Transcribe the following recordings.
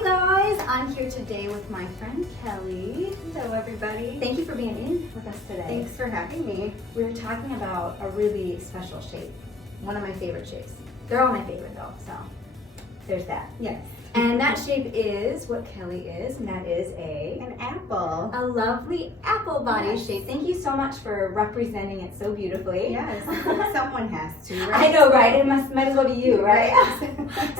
you guys, I'm here today with my friend Kelly. Hello everybody. Thank you for being in with us today. Thanks for having me. We're talking about a really special shape, one of my favorite shapes. They're all my favorite though, so there's that. Yes. And that shape is what Kelly is, and that is An apple. a lovely apple body Yes. shape. Thank you so much for representing it so beautifully. Yes, someone has to, right? I know, right? It might as well be you, right?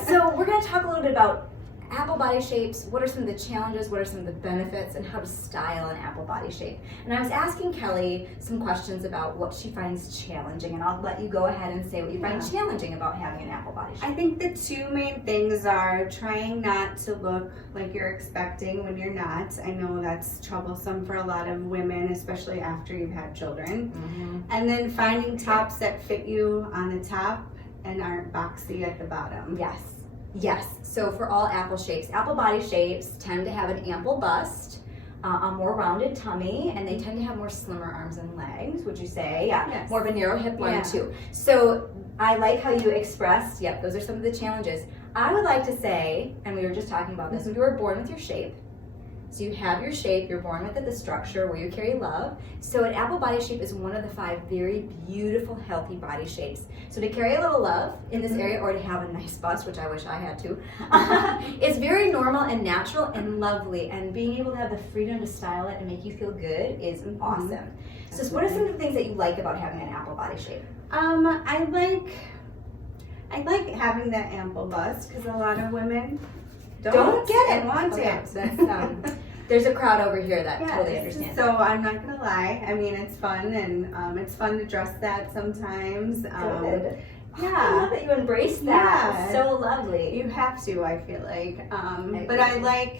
So we're going to talk a little bit about apple body shapes. What are some of the challenges? What are some of the benefits? And how to style an apple body shape. And I was asking Kelly some questions about what she finds challenging, and I'll let you go ahead and say what you find challenging about having an apple body shape. I think the two main things are trying not to look like you're expecting when you're not. I know that's troublesome for a lot of women, especially after you've had children. And then finding tops that fit you on the top and aren't boxy at the bottom. Yes. Yes, so for all apple shapes, apple body shapes tend to have an ample bust, a more rounded tummy, and they tend to have more slimmer arms and legs, would you say? Yeah, Yes. more of a narrow hip line Yeah. too. So I like how you expressed, yep, those are some of the challenges. I would like to say, and we were just talking about this, you were born with your shape. So you have your shape, you're born with it, the structure where you carry love. So an apple body shape is one of the 5 very beautiful, healthy body shapes. So to carry a little love in this area, or to have a nice bust, which I wish I had too, it's very normal and natural and lovely. And being able to have the freedom to style it and make you feel good is awesome. So what are some of the things that you like about having an apple body shape? I like having that ample bust because a lot of women don't get it and want Okay, it. so that's, there's a crowd over here that totally understands. So I'm not gonna lie. I mean, it's fun, and it's fun to dress that sometimes. Good. Yeah, I love that you embrace that. Yeah. It's so lovely. you have to. I feel like, but I like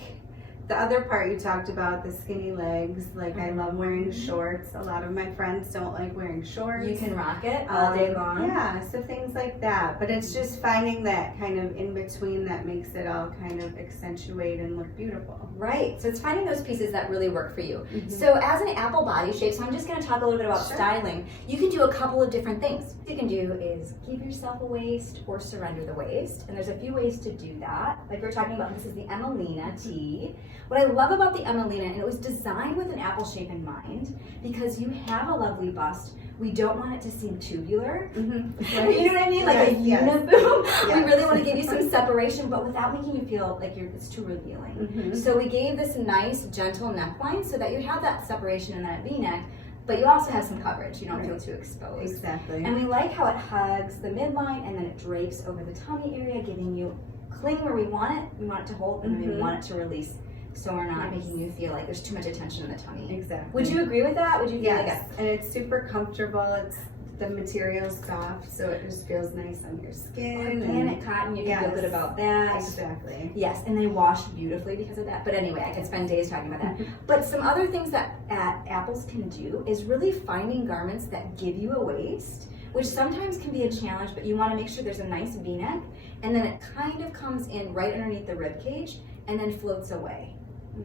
the other part you talked about, the skinny legs. Like I love wearing shorts. A lot of my friends don't like wearing shorts. You can rock it all day long. Yeah, so things like that. But it's just finding that kind of in between that makes it all kind of accentuate and look beautiful. Right, so it's finding those pieces that really work for you. So as an apple body shape, so I'm just gonna talk a little bit about styling. You can do a couple of different things. What you can do is give yourself a waist or surrender the waist. And there's a few ways to do that. Like we were talking about, this is the EMELINA tee. What I love about the EMELINA, and it was designed with an apple shape in mind, because you have a lovely bust. We don't want it to seem tubular. You know what I mean? Like a uniboom. We really want to give you some separation, but without making you feel like it's too revealing. So we gave this nice, gentle neckline so that you have that separation in that V-neck, but you also have some coverage. You don't feel too exposed. Exactly. And we like how it hugs the midline and then it drapes over the tummy area, giving you cling where we want it. We want it to hold, and then we want it to release. So we're not making you feel like there's too much attention in the tummy. Exactly. Would you agree with that? Would you feel like that? And it's super comfortable. It's the material's soft, so it just feels nice on your skin. Organic cotton, you can feel good about that. Exactly. Yes, and they wash beautifully because of that. But anyway, I could spend days talking about that. But some other things that apples can do is really finding garments that give you a waist, which sometimes can be a challenge, but you want to make sure there's a nice V-neck, and then it kind of comes in right underneath the rib cage and then floats away.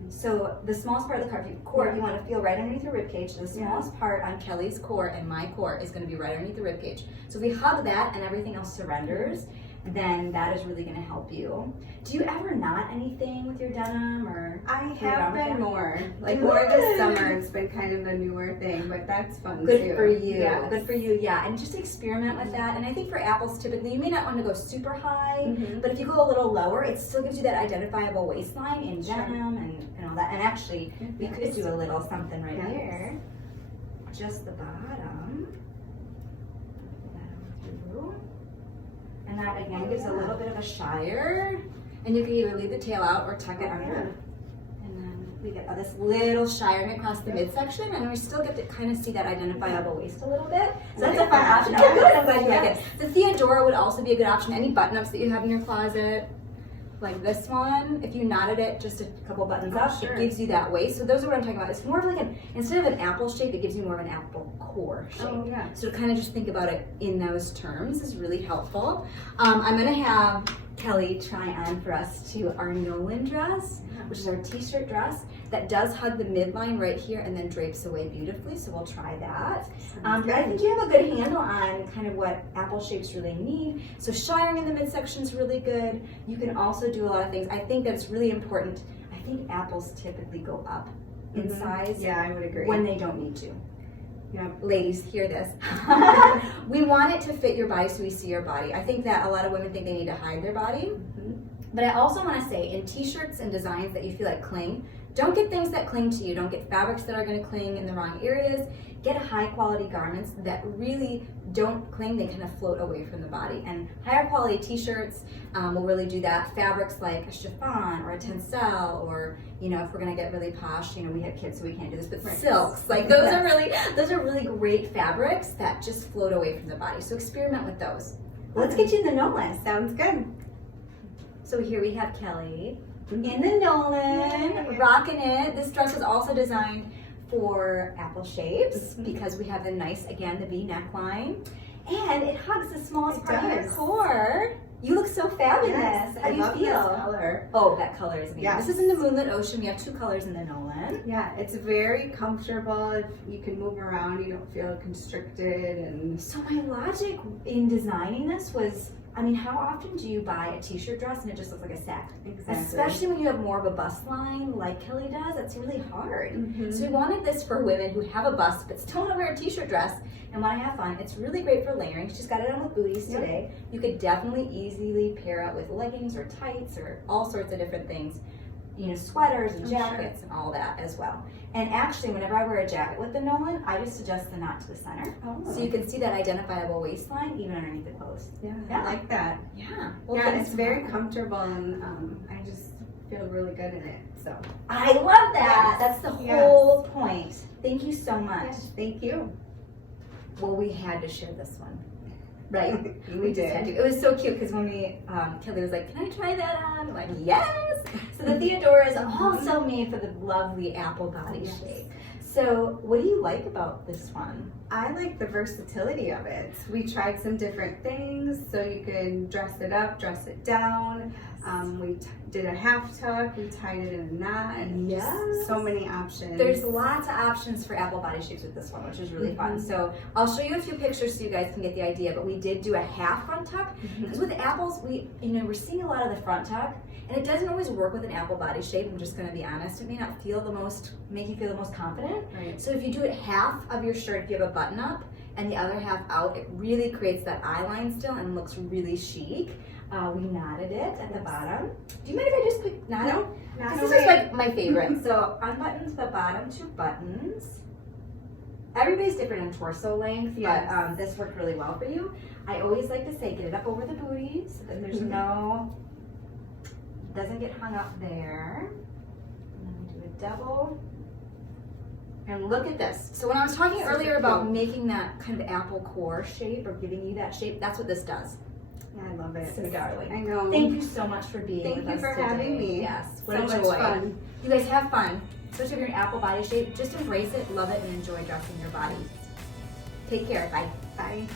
So the smallest part of the core, you want to feel right underneath your rib cage. So the smallest part on Kelly's core and my core is going to be right underneath the rib cage. So if we hug that and everything else surrenders, then that is really going to help you. Do you ever knot anything with your denim, or? I have been more. Like more this summer, it's been kind of a newer thing, but that's fun too. Good for you. Yes. Good for you, yeah. And just experiment with that. And I think for apples, typically, you may not want to go super high, but if you go a little lower, it still gives you that identifiable waistline in denim and all that. And actually, we could do a little something right here. Just the bottom. And that again gives a little bit of a shire. And you can either leave the tail out or tuck it under. And then we get this little shiring across the midsection, and we still get to kind of see that identifiable waist a little bit. So that's a fun option. Oh, good, I'm glad you like it. The THEODORA would also be a good option. Any button-ups that you have in your closet, like this one, if you knotted it just a couple buttons up, it gives you that waist. So those are what I'm talking about. It's more of like instead of an apple shape, it gives you more of an apple core shape. So to kind of just think about it in those terms is really helpful. I'm gonna have Kelly try on for us to our NOLAN dress, which is our t-shirt dress that does hug the midline right here and then drapes away beautifully. So we'll try that. But I think you have a good handle on kind of what apple shapes really need. So shiring in the midsection is really good. You can also do a lot of things. I think that it's really important. I think apples typically go up in size. Yeah, I would agree. When they don't need to. Yeah, ladies, hear this. We want it to fit your body so we see your body. I think that a lot of women think they need to hide their body. But I also want to say, in t-shirts and designs that you feel like cling, don't get things that cling to you. Don't get fabrics that are going to cling in the wrong areas. Get high quality garments that really don't cling. They kind of float away from the body. And higher quality t-shirts will really do that. Fabrics like a chiffon or a tencel, or if we're going to get really posh, we have kids so we can't do this, but silks, like those are really great fabrics that just float away from the body. So experiment with those. Let's get you in the NOLAN. Sounds good. So here we have Kelly in the NOLAN, rocking it. This dress was also designed for apple shapes because we have the nice, again, the V neckline. And it hugs the smallest part of your core. You look so fabulous. Yes, How do you feel? This color. Oh, that color is amazing. Yes. This is in the Moonlit Ocean. We have 2 colors in the NOLAN. Yeah, it's very comfortable. You can move around. You don't feel constricted. And so my logic in designing this was, how often do you buy a t-shirt dress and it just looks like a sack? Exactly. Especially when you have more of a bust line like Kelly does, that's really hard. So we wanted this for women who have a bust but still want to wear a t-shirt dress and want to have fun. It's really great for layering. She's got it on with booties today. You could definitely easily pair it with leggings or tights or all sorts of different things. Sweaters and jackets and all that as well. And actually, whenever I wear a jacket with the NOLAN, I just adjust the knot to the center. So you can see that identifiable waistline even underneath the clothes. Yeah, I like that. Yeah. Well, it's very comfortable, and I just feel really good in it. So I love that. That's the whole point. Thank you so much. Yes, thank you. Well, we had to share this one. Right? We just had did. to. It was so cute because when Kelly was like, "Can I try that on?" I'm like, "Yes." So the THEODORA is also made for the lovely apple body shape. So what do you like about this one? I like the versatility of it. We tried some different things, so you can dress it up, dress it down. We did a half tuck, we tied it in a knot, and just so many options. There's lots of options for apple body shapes with this one, which is really fun. So I'll show you a few pictures so you guys can get the idea, but we did do a half front tuck, because with apples, we're seeing a lot of the front tuck, and it doesn't always work with an apple body shape. I'm just gonna be honest. It may not make you feel the most confident. Right. So if you do it half of your shirt, if you have a button up, and the other half out, it really creates that eye line still and looks really chic. We knotted it at the bottom. Do you mind if I just quick knot it? This is like my favorite. So unbutton to the bottom 2 buttons. Everybody's different in torso length, but this worked really well for you. I always like to say, get it up over the booties so that there's doesn't get hung up there. And then we do a double. And look at this. So when I was talking earlier about making that kind of apple core shape or giving you that shape, that's what this does. Yeah, I love it. So darling. I know. Thank you so much for being with us Thank you for today. having me. Yes. So What a much joy. fun. You guys have fun. Especially if you're an apple body shape. Just embrace it, love it, and enjoy dressing your body. Take care. Bye. Bye.